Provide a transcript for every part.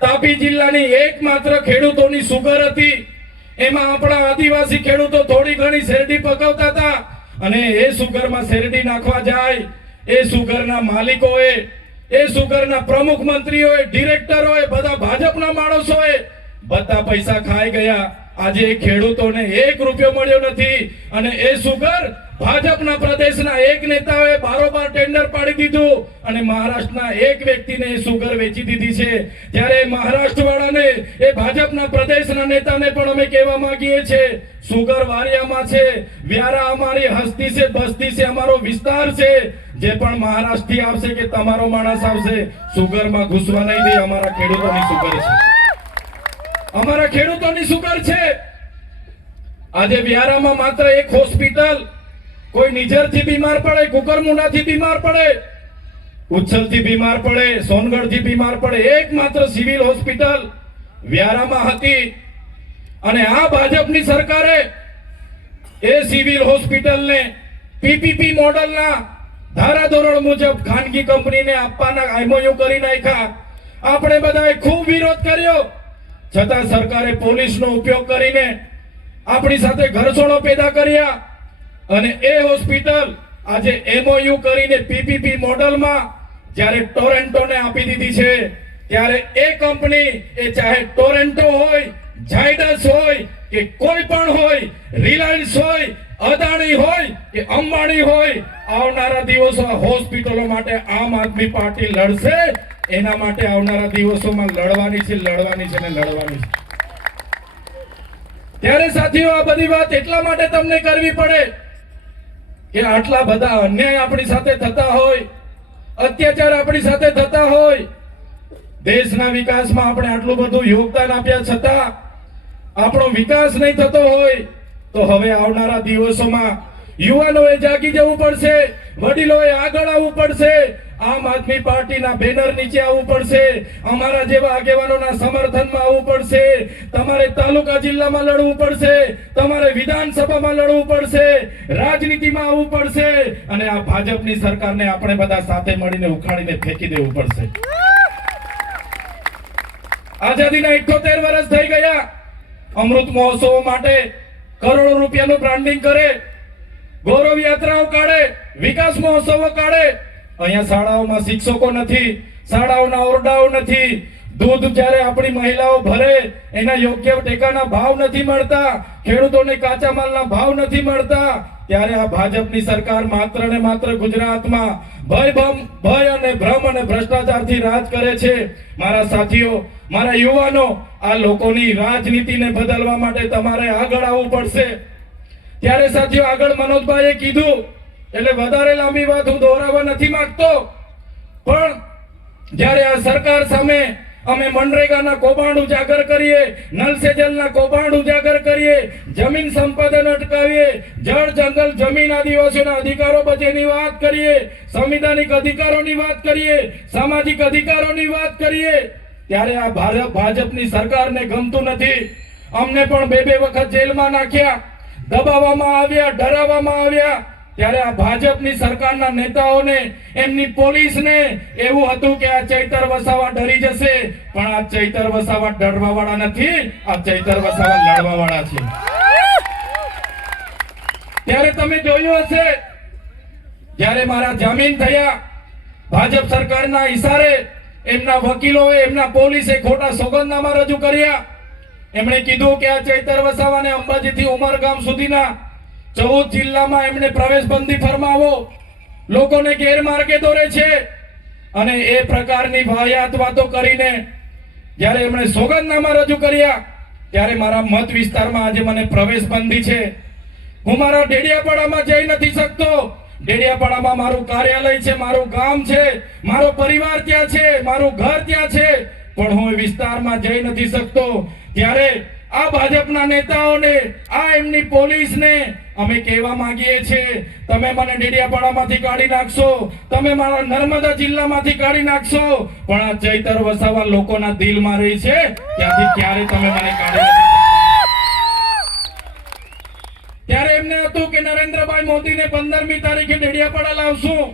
તાપી જિલ્લાની એકમાત્ર ખેડૂતોની સુગર હતી। એમાં આપણા આદિવાસી ખેડૂતો થોડી ઘણી શેરડી પકવતા હતા અને એ સુગરમાં શેરડી નાખવા જાય એ સુગરના માલિકોએ, એ સુગરના પ્રમુખ મંત્રીઓએ, ડિરેક્ટરોએ, બધા ભાજપના માણસોએ બધા પૈસા ખાઈ ગયા। આજે ખેડૂતોને 1 રૂપિયો મળ્યો નથી અને એ સુગર ભાજપના પ્રદેશના એક નેતાએ બારોબાર ટેન્ડર પાડી દીધું અને મહારાષ્ટ્રના એક વ્યક્તિને એ સુગર વેચી દીધી છે। ત્યારે મહારાષ્ટ્રવાળાને, એ ભાજપના પ્રદેશના નેતાને પણ અમે કહેવા માંગીએ છીએ, સુગર વારિયામાં છે, વ્યારા અમારી હસ્તી છે, બસ્તી છે, અમારો વિસ્તાર છે। જે પણ મહારાષ્ટ્રથી આવશે કે તમારો માણસ આવશે, સુગરમાં ઘૂસવા નહીં દે। અમારા ખેડૂતોની સુગર છે, અમારા ખેડૂતોની સુગર છે। આજે વ્યારામાં માત્ર એક હોસ્પિટલ, કોઈ નિઝરથી બીમાર પડે, કુકરમુંડાથી બીમાર પડે, ઉચ્છલથી બીમાર પડે, સોનગઢથી બીમાર પડે, એકમાત્ર સિવિલ હોસ્પિટલ વ્યારામાં હતી। અને આ ભાજપની સરકારે એ સિવિલ હોસ્પિટલને પીપીપી મોડલના ધારાધોરણ મુજબ ખાનગી કંપનીને આપવાના એમઓયુ કરી નાખ્યા। આપણે બધાએ ખૂબ વિરોધ કર્યો, છતાં સરકારે પોલીસનો ઉપયોગ કરીને આપણી સાથે ઘર્ષણો પેદા કર્યા અને એ હોસ્પિટલ આજે એમઓયુ કરીને પીપીપી મોડલમાં જ્યારે ટોરેન્ટોને આપી દીધી છે, ત્યારે એ કંપની, એ ચાહે ટોરેન્ટો હોય, ઝાયડસ હોય કે કોઈ પણ હોય, રિલાયન્સ હોય, અદાણી હોય કે અંબાણી હોય, આવનારા દિવસો હોસ્પિટલો માટે આમ આદમી પાર્ટી લડશે। એના માટે આવનારા દિવસોમાં લડવાની છે, લડવાની છે ને લડવાની છે। ત્યારે સાથીઓ, આ બધી વાત એટલા માટે તમને કરવી પડે કે આટલા બધા અન્યાય આપણી સાથે થતા હોય, અત્યાચાર આપણી સાથે થતા હોય, દેશના વિકાસમાં આપણે આટલું બધું યોગદાન આપ્યા છતાં આપણો વિકાસ નહીં થતો હોય, તો હવે આવનારા દિવસોમાં યુવાનોએ જાગી જવું પડશે, વડીલોએ આગળ આવવું પડશે, આમ આદમી પાર્ટીના બેનર નીચે આવવું પડશે, અમારા જેવા આગેવાનોના સમર્થનમાં આવવું પડશે, તમારે તાલુકા જિલ્લામાં લડવું પડશે, તમારે વિધાનસભામાં લડવું પડશે, રાજનીતિમાં આવવું પડશે અને આ ભાજપની સરકારને આપણે બધા સાથે મળીને ઉખાડીને ફેંકી દેવું પડશે। આઝાદીના 78 વર્ષ થઈ ગયા। અમૃત મહોત્સવ માટે કરોડો રૂપિયાનું બ્રાન્ડિંગ કરે, ગૌરવ યાત્રાઓ કાઢે, વિકાસ મહોત્સવો કાઢે, અહીંયા શાળાઓમાં શિક્ષકો નથી, શાળાઓના ઓરડાઓ નથી, દૂધ જ્યારે આપણી મહિલાઓ ભરે એના યોગ્ય ટેકાના ભાવ નથી મળતા, ખેડૂતોને કાચા માલના ભાવ નથી મળતા, ત્યારે આ ભાજપની સરકાર માત્ર ને માત્ર ગુજરાતમાં ભય અને ભ્રમ અને ભ્રષ્ટાચારથી રાજ કરે છે। મારા સાથીઓ, મારા યુવાનો, આ લોકોની રાજનીતિને બદલવા માટે તમારે આગળ આવવું પડશે। ત્યારે સાથીઓ, આગળ મનોજભાઈએ કીધું એટલે વધારે લાંબી વાત હું દોહરાવવા નથી માંગતો, પણ જ્યારે આ સરકાર સામે અમે મનરેગાના કૌભાંડ ઉજાગર કરીએ, નલ સે જલના કૌભાંડ ઉજાગર કરીએ, જમીન સંપાદન અટકાવીએ, જળ જંગલ જમીન આદિવાસીઓના અધિકારો બચેની વાત કરીએ, સંવિધાનિક અધિકારોની વાત કરીએ, સામાજિક અધિકારોની વાત કરીએ, ત્યારે આ ભાજપની સરકારને ગમતું નથી। અમને પણ 2 વખત જેલમાં નાખ્યા, દબાવવામાં આવ્યા, ડરાવવામાં આવ્યા। ત્યારે આ ભાજપની સરકારના નેતાઓને, એમની પોલીસને એવું હતું કે આ ચૈતર વસાવા ડરી જશે, પણ આ ચૈતર વસાવા ડરવા વાળા નથી, આ ચૈતર વસાવા લડવા વાળા છે। ત્યારે તમે જોયું હશે, જ્યારે મારા જામીન થયા, ભાજપ સરકારના ઈશારે એમના વકીલોએ, એમના પોલીસે ખોટા સોગંદનામા રજૂ કર્યા। એમણે કીધું કે આ ચૈતર વસાવાને અંબાજીથી ઉમરગામ સુધીના 14 જિલ્લામાં એમને પ્રવેશબંધી ફરમાવો, લોકોને ગેરમાર્ગે દોરે છે અને એ પ્રકારની વાહિયાત વાતો કરીને જ્યારે એમણે સોગંદનામા રજૂ કર્યા, ત્યારે મારા મત વિસ્તારમાં આજે મને પ્રવેશબંધી છે। હું મારા ડેડિયાપાડામાં જઈ નથી શકતો। ડેડિયાપાડામાં મારું કાર્યાલય છે, મારું ગામ છે, મારો પરિવાર ત્યાં છે, મારું ઘર ત્યાં છે, પણ હું વિસ્તારમાં જઈ નથી શકતો। ત્યારે આ ભાજપના નેતાઓને, આ એમની પોલીસને અમે કહેવા માંગીએ છીએ, તમે મને ડેડિયાપાડામાંથી કાઢી નાખશો, તમે મારા નર્મદા જિલ્લામાંથી કાઢી નાખશો, પણ આ ચૈતર વસાવા લોકોના દિલમાં રહી છે, ત્યાંથી ક્યારે તમે મને કાઢી નથી શકતા। ત્યારે એમને હતું કે નરેન્દ્રભાઈ મોદીને 15મી તારીખે ડેડિયાપાડા લાવશું,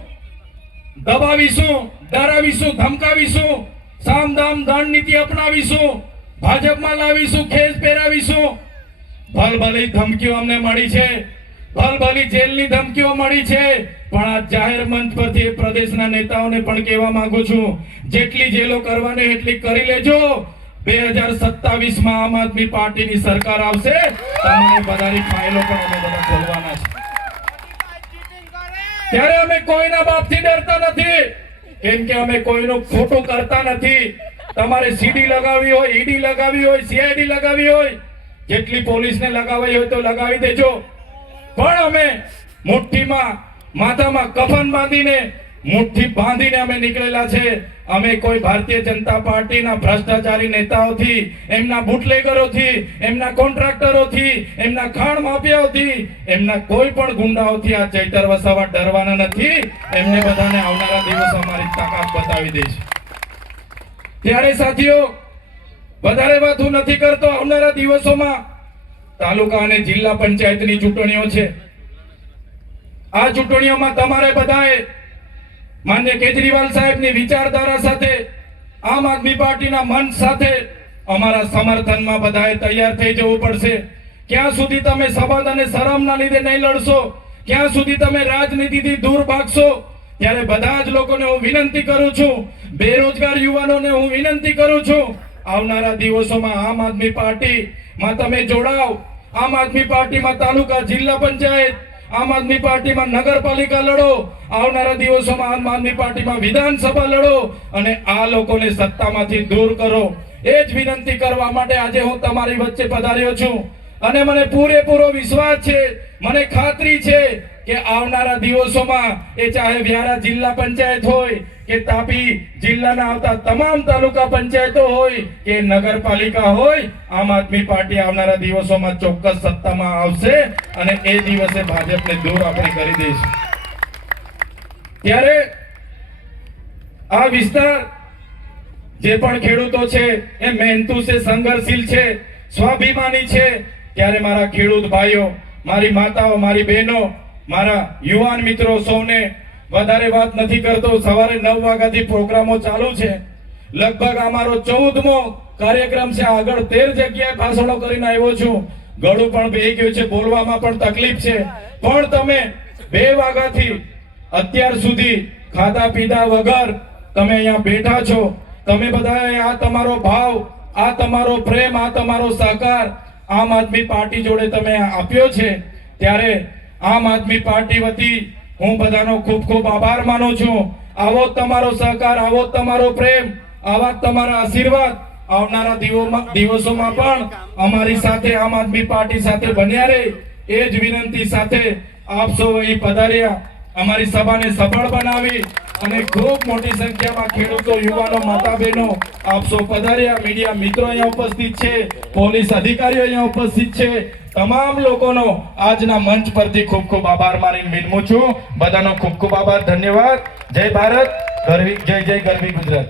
દબાવીશું, ડરાવીશું, ધમકાવીશું, સામ દામ દંડ નીતિ અપનાવીશું, ભાજપમાં લાવીશું, ખેસ પહેરાવીશું. ભલભલી ધમકીઓ અમને મળી છે, ભલભલી જેલની ધમકીઓ મળી છે, પણ આ જાહેર મંચ પરથી એ પ્રદેશના નેતાઓને પણ કહેવા માંગુ છું, જેટલી જેલો કરવાની એટલી કરી લેજો. 2027 માં આમ આદમી પાર્ટીની સરકાર આવશે, તમારી બધાની ફાઇલો પણ અમે બધા ખોલવાના છે. ત્યારે અમે કોઈના બાપથી ડરતા નથી, કેમ કે અમે કોઈનું ખોટું કરતા નથી. તમારે સીડી લગાવવી હોય, ઈડી લગાવવી હોય, સીઆઈડી લગાવવી હોય, જેટલી પોલીસને લગાવી હોય તો લગાવી દેજો, પણ અમે મુઠ્ઠીમાં માથામાં કફન બાંધીને મુઠ્ઠી બાંધીને અમે નીકળેલા છે. અમે કોઈ ભારતીય જનતા પાર્ટીના ભ્રષ્ટાચારી નેતાઓથી, એમના બુટલેગરોથી, એમના કોન્ટ્રાક્ટરોથી, એમના ખાણ માફિયાઓથી, એમના કોઈ પણ ગુંડાઓથી આ ચૈતર વસાવા ડરવાના નથી. એમને બધાને આવનારા દિવસો અમારી તાકાત બતાવી દઈશ. ત્યારે સાથીઓ, વધારે વાતો નથી કરતો. આવનારા દિવસોમાં તાલુકા અને જિલ્લા પંચાયતની ચૂંટણીઓ છે. આ ચૂંટણીઓમાં તમારે બધાએ માન્ય કેજરીવાલ સાહેબની વિચારધારા સાથે, આમ આદમી પાર્ટીના મંચ સાથે અમારા સમર્થનમાં બધાએ તૈયાર થઈ જવું પડશે. ક્યાં સુધી તમે સંબંધ અને શરમના લીધે નહીં લડશો, ક્યાં સુધી તમે રાજનીતિથી દૂર ભાગશો. ત્યારે બધા જ લોકોને હું વિનંતી કરું છું, બેરોજગાર યુવાનોને હું વિનંતી કરું છું, આવનારા દિવસોમાં આમ આદમી પાર્ટીમાં તમે જોડાઓ. આમ આદમી પાર્ટીમાં તાલુકા, જિલ્લા પંચાયત, આમ આદમી પાર્ટીમાં નગરપાલિકા લડો. આવનારા દિવસોમાં આમ આદમી પાર્ટીમાં વિધાનસભા લડો અને આ લોકોને સત્તામાંથી દૂર કરો. એ જ વિનંતી કરવા માટે આજે હું તમારી વચ્ચે પધાર્યો છું. અને મને પૂરેપૂરો વિશ્વાસ છે, મને ખાતરી છે કે આવનારા દિવસોમાં એ ચાહે વ્યારા જિલ્લા પંચાયત હોય કે તાપી જિલ્લાના આવતા તમામ તાલુકા પંચાયતો હોય કે નગરપાલિકા હોય, આમ આદમી પાર્ટી આવનારા દિવસોમાં ચોક્કસ સત્તામાં આવશે અને એ દિવસે ભાજપને દૂર આપણે કરી દઈશું. ત્યારે આ વિસ્તાર જે પણ ખેડૂતો છે એ મહેનતુ છે, સંઘર્ષશીલ છે, સ્વાભિમાની છે. ત્યારે મારા ખેડૂત ભાઈઓ, મારી માતાઓ, મારી બહેનો, મારા યુવાન મિત્રો, સૌને વધારે વાત નથી કરતો. સવારે 9 વાગ્યાથી પ્રોગ્રામો ચાલુ છે. લગભગ અમારો 14મો કાર્યક્રમ છે. આગળ 13 જગ્યાએ ભાષણો કરીને આવ્યો છું. ગળું પણ બેહી ગયું છે, બોલવામાં પણ તકલીફ છે. પણ તમે 2 વાગ્યાથી અત્યાર સુધી ખાધા પીધા વગર તમે અહીંયા બેઠા છો. તમે બધાએ આ તમારો ભાવ, આ તમારો પ્રેમ, આ તમારો સહકાર આમ આદમી પાર્ટી જોડે તમે આપ્યો છે. ત્યારે આમ આદમી પાર્ટી વતી હું બધાનો ખૂબ ખૂબ આભાર માનું છું. આવો તમારો સહકાર, આવો તમારો પ્રેમ, આવા તમારા આશીર્વાદ આવનારા દિવસોમાં પણ અમારી સાથે, આમ આદમી પાર્ટી સાથે બન્યા રહે. એ જ વિનંતી સાથે આપ સૌ અહીં પધાર્યા. અમારી સભાને સફળ બનાવી અને ખૂબ મોટી સંખ્યામાં ખેડૂતો, યુવાનો, માતા બહેનો આપ સૌ પધાર્યા. મીડિયા મિત્રો અહીંયા ઉપસ્થિત છે, પોલીસ અધિકારીઓ અહીંયા ઉપસ્થિત છે. તમામ લોકોનો આજના મંચ પરથી ખૂબ ખૂબ આભાર માની વિનમું છું. બધાનો ખૂબ ખૂબ આભાર, ધન્યવાદ. જય ભારત, જય જય ગરવી ગુજરાત.